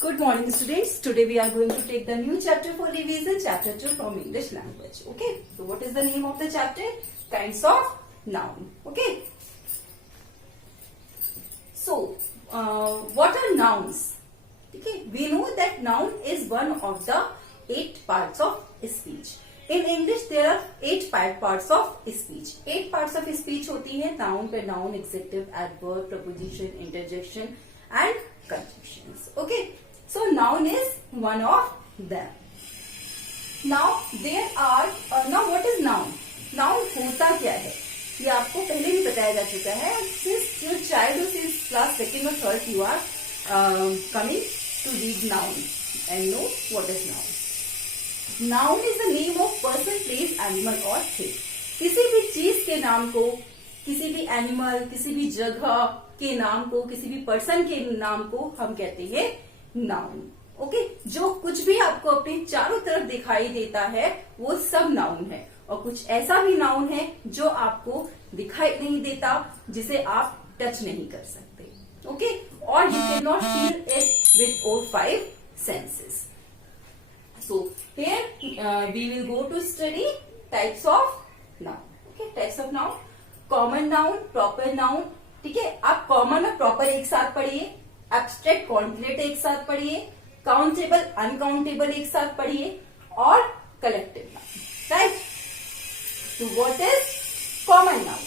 Good morning, students. Today we are going to take the new chapter for revision, chapter 2 from English language. Okay. So what is the name of the chapter? Kinds of noun. Okay. So what are nouns? Okay. We know that noun is one of the 8 parts of speech. In English there are 8 parts of speech. 8 parts of speech होती है noun, pronoun, adjective, adverb, preposition, interjection and conjunctions. Okay. So noun is one of them. Now there are now what is noun? Noun होता क्या है ये आपको पहले भी बताया जा चुका है. Since your child is class second or third, you are coming to read noun and know what is noun. Noun is the name of person, place, animal or thing. किसी भी चीज के नाम को, किसी भी एनिमल, किसी भी जगह के नाम को, किसी भी पर्सन के नाम को हम कहते हैं नाउन. ओके. जो कुछ भी आपको अपने चारों तरफ दिखाई देता है वो सब नाउन है. और कुछ ऐसा भी नाउन है जो आपको दिखाई नहीं देता, जिसे आप टच नहीं कर सकते. ओके. और you can not feel it with all 5 senses. So here we will go to study types of noun. Okay, types of noun. Common noun, proper noun. ठीक है. आप कॉमन और प्रॉपर एक साथ पढ़िए, एब्स्ट्रैक्ट कॉन्क्रीट एक साथ पढ़िए, काउंटेबल अनकाउंटेबल एक साथ पढ़िए और कलेक्टिव नाउन. राइट. तो what is common noun?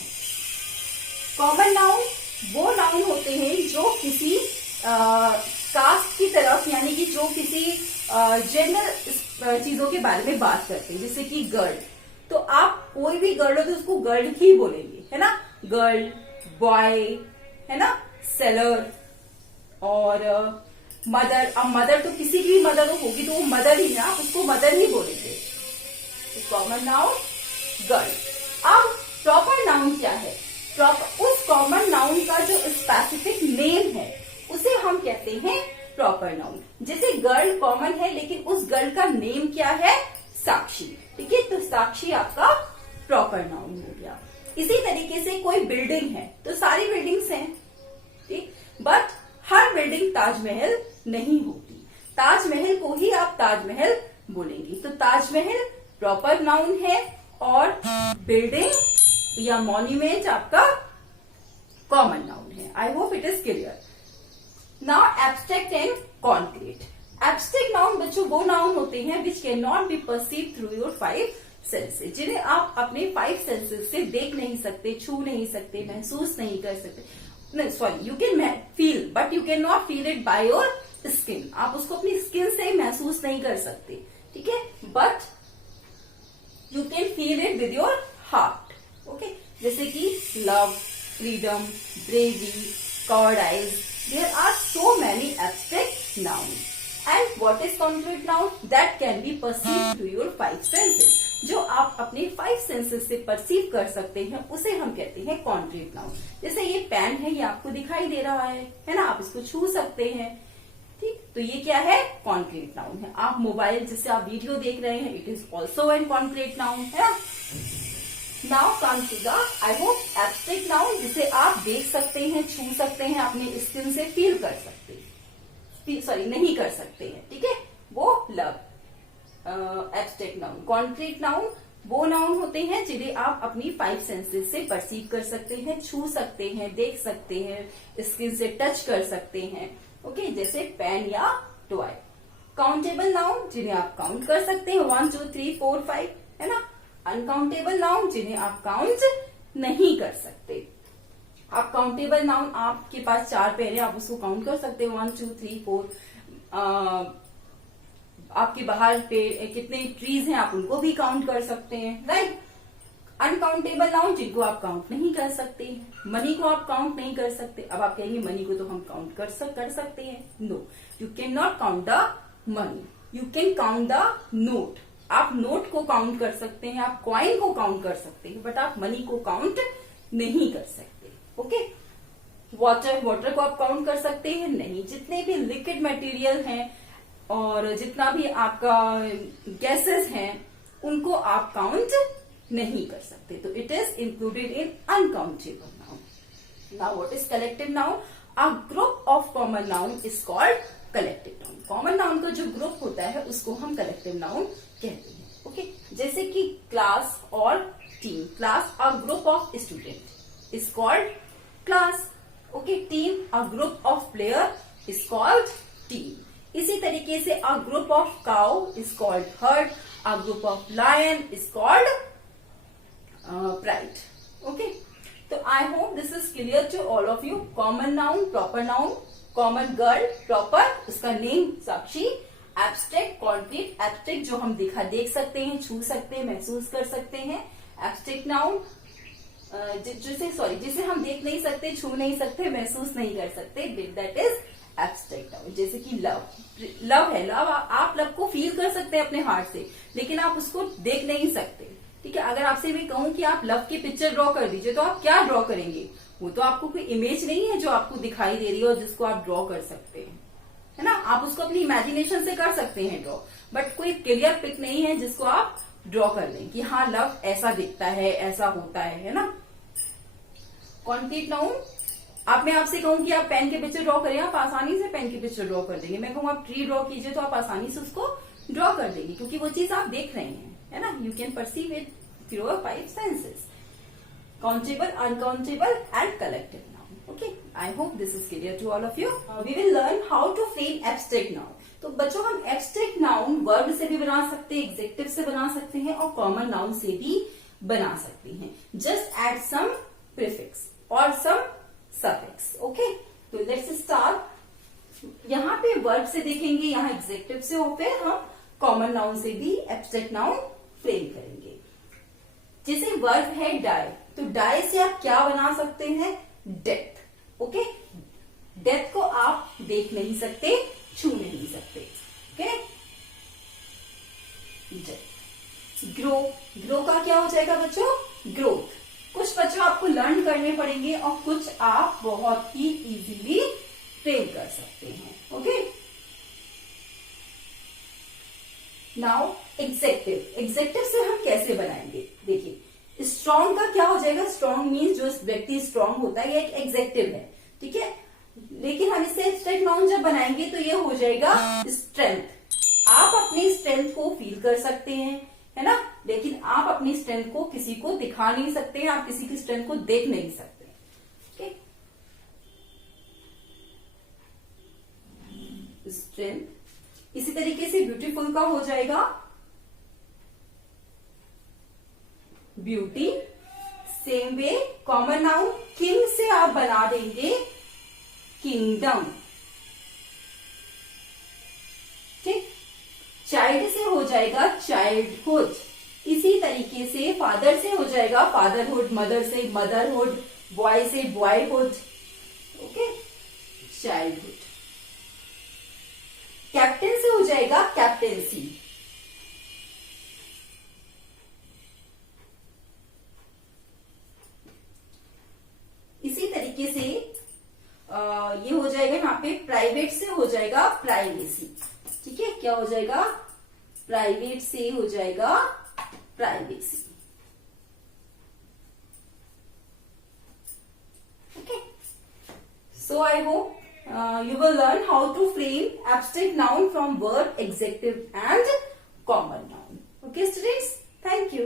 Common noun वो नाउन होते हैं जो किसी कास्ट की तरफ, यानी कि जो किसी जनरल चीजों के बारे में बात करते हैं. जैसे कि गर्ल, तो आप कोई भी गर्ल हो तो उसको गर्ल ही बोलेंगे, है ना. गर्ल, बॉय, है ना, सेलर और मदर. अब मदर तो किसी की भी मदर होगी तो वो मदर ही ना, आप उसको मदर ही बोलेंगे. Common noun girl. अब प्रॉपर नाउन क्या है? प्रॉपर उस कॉमन नाउन का जो स्पेसिफिक नेम है उसे हम कहते हैं प्रॉपर नाउन. जैसे गर्ल कॉमन है लेकिन उस गर्ल का नेम क्या है? साक्षी. ठीक है. तो साक्षी आपका प्रॉपर नाउन हो गया. इसी तरीके से कोई बिल्डिंग है तो सारी बिल्डिंग्स हैं, ठीक. बट हर बिल्डिंग ताजमहल नहीं होती. ताजमहल को ही आप ताजमहल बोलेंगे. तो ताजमहल प्रॉपर नाउन है और बिल्डिंग या मॉन्यूमेंट आपका कॉमन नाउन है. I hope it is clear. Now abstract and concrete. Abstract noun बच्चों वो नाउन होते हैं which can not be perceive through your 5 senses, जिन्हें आप अपने 5 सेंसेस से देख नहीं सकते, छू नहीं सकते, महसूस नहीं कर सकते. नहीं, sorry, you can feel but you can not feel it by your skin. आप उसको अपनी स्किन से महसूस नहीं कर सकते, ठीक है. But you can feel it with your heart. Okay. जैसे कि love, freedom, bravery, cowardice. There are so many abstract nouns. And what is concrete noun? That can be perceived through your 5 senses. जो आप अपने 5 senses से perceive कर सकते हैं उसे हम कहते हैं कॉन्क्रीट नाउन. जैसे ये पेन है, ये आपको दिखाई दे रहा है ना, आप इसको छू सकते हैं, ठीक. तो ये क्या है? कॉन्क्रीट नाउन है. आप मोबाइल जिससे आप वीडियो देख रहे हैं, it is also an concrete noun, है ना. Now come to the I hope abstract noun, जिसे आप देख सकते हैं, छू सकते हैं, अपने स्किन से फील कर सकते हैं, सॉरी नहीं कर सकते हैं, ठीक है. वो love abstract noun. Concrete noun वो नाउन होते हैं जिन्हें आप अपनी 5 सेंसेस से परसीव कर सकते हैं, छू सकते हैं, देख सकते हैं, स्किन से टच कर सकते हैं. ओके. जैसे पेन या टॉय. काउंटेबल नाउन जिन्हें आप काउंट कर सकते हैं, 1 2 3 4 5, है ना. अनकाउंटेबल नाउन जिन्हें आप काउंट नहीं कर सकते. आप काउंटेबल नाउन, आपके पास 4 पैर है, आप उसको काउंट कर सकते हैं, 1 2 3 4. आपके बाहर पे कितने ट्रीज हैं आप उनको भी काउंट कर सकते हैं, राइट. अनकाउंटेबल नाउन जिनको आप काउंट नहीं कर सकते. मनी को आप काउंट नहीं कर सकते. अब आप कहेंगे मनी को तो हम काउंट कर सकते हैं. No, you can not count the money. You can count the note. आप नोट को काउंट कर सकते हैं, आप कॉइन को काउंट कर सकते हैं, बट आप मनी को काउंट नहीं कर सकते. ओके. वाटर को आप काउंट कर सकते हैं? नहीं. जितने भी लिक्विड मटेरियल हैं और जितना भी आपका गैसेस हैं उनको आप काउंट नहीं कर सकते. तो it is included in uncountable noun. Now what is collective noun? A group of common noun is called collective noun. Common noun का जो ग्रुप होता है उसको हम कलेक्टिव नाउन कहते हैं। ओके, जैसे कि क्लास और team. Class a group of student is called class. Okay, team a group of player is called team. इसी तरीके से a group of cow is called herd, a group of lion is called pride. Okay, तो I hope this is clear to all of you. Common noun, proper noun, common girl, proper, उसका name Sakshi, abstract, concrete. Abstract जो हम देख सकते हैं, छू सकते हैं, महसूस कर सकते हैं। एब्स्ट्रैक्ट नाउन जिसे हम देख नहीं सकते, छू नहीं सकते, महसूस नहीं कर सकते, दैट इज एब्स्ट्रैक्ट नाउन। जैसे कि लव, लव है, लव आप लव को फील कर सकते हैं अपने हार्ट से, लेकिन आप उसको देख नहीं सकते। ठीक है, अगर आपसे भी कहूं कि आप लव की पिक्चर ड्रॉ कर दीजिए, तो आप क्या ड्रॉ करेंगे? वो तो आपको कोई इमेज नहीं है जो आपको दिखाई दे रही है और जिसको आप ड्रॉ कर सकते हैं, है ना। आप उसको अपनी इमेजिनेशन से कर सकते हैं ड्रॉ, बट कोई क्लियर पिक नहीं है जिसको आप ड्रॉ कर लें कि हाँ लव ऐसा दिखता है, ऐसा होता है ना। कॉन्क्रीट नाउन, आप मैं आपसे कहूं कि आप पेन की पिक्चर ड्रॉ करें, आप आसानी से पेन की पिक्चर ड्रॉ कर देंगे। मैं कहूँ आप ट्री ड्रॉ कीजिए, तो आप आसानी से उसको ड्रॉ कर देंगे, क्योंकि वो चीज आप देख रहे हैं, है ना। You can perceive it through your 5 senses. Countable, uncountable and collective noun. Okay, I hope this is clear to all of you. We will learn how to frame abstract noun. तो बच्चों, हम एब्स्ट्रैक्ट नाउन वर्ब से भी बना सकते हैं, executive से बना सकते हैं और कॉमन नाउन से भी बना सकते हैं। जस्ट एड सम प्रीफिक्स और सम सफिक्स। ओके, तो लेट्स स्टार्ट। यहाँ पे वर्ब से देखेंगे, यहाँ एग्जेक्टिव से हो, फिर हम कॉमन नाउन से भी एब्स्ट्रैक्ट नाउन फ्रेम करेंगे। जैसे वर्ब है डाई, तो डाई से आप क्या बना सकते हैं? डेथ। ओके, डेथ को आप देख नहीं सकते, छू नहीं सकते। ओके, ग्रो, ग्रो का क्या हो जाएगा बच्चों? ग्रोथ। कुछ बच्चों आपको लर्न करने पड़ेंगे और कुछ आप बहुत ही इजीली फ्रेम कर सकते हैं। Okay, now executive. एग्जेक्टिव से हम कैसे बनाएंगे? देखिए, स्ट्रॉन्ग का क्या हो जाएगा? स्ट्रॉन्ग मीन्स जो व्यक्ति स्ट्रॉन्ग होता है, ये एक एग्जेक्टिव है। ठीक है, लेकिन हम इससे एब्स्ट्रैक्ट नाउन जब बनाएंगे तो ये हो जाएगा स्ट्रेंथ। आप अपनी स्ट्रेंथ को फील कर सकते हैं, है ना, लेकिन आप अपनी स्ट्रेंथ को किसी को दिखा नहीं सकते हैं, आप किसी की स्ट्रेंथ को देख नहीं सकते। okay? स्ट्रेंथ। इसी तरीके से ब्यूटीफुल का हो जाएगा beauty. Same way common noun king से आप बना देंगे किंगडम। ठीक, चाइल्ड से हो जाएगा चाइल्डहुड। इसी तरीके से फादर से हो जाएगा फादरहुड, मदर से मदरहुड, बॉय से बॉयहुड। Okay, childhood. कैप्टन से हो जाएगा कैप्टेंसी। इसी तरीके से ये हो जाएगा यहाँ पे प्राइवेट से हो जाएगा प्राइवेसी। ठीक है, क्या हो जाएगा? प्राइवेट से हो जाएगा privacy. Okay, so I hope you will learn how to frame abstract noun from verb, adjective and common noun. Okay students, thank you.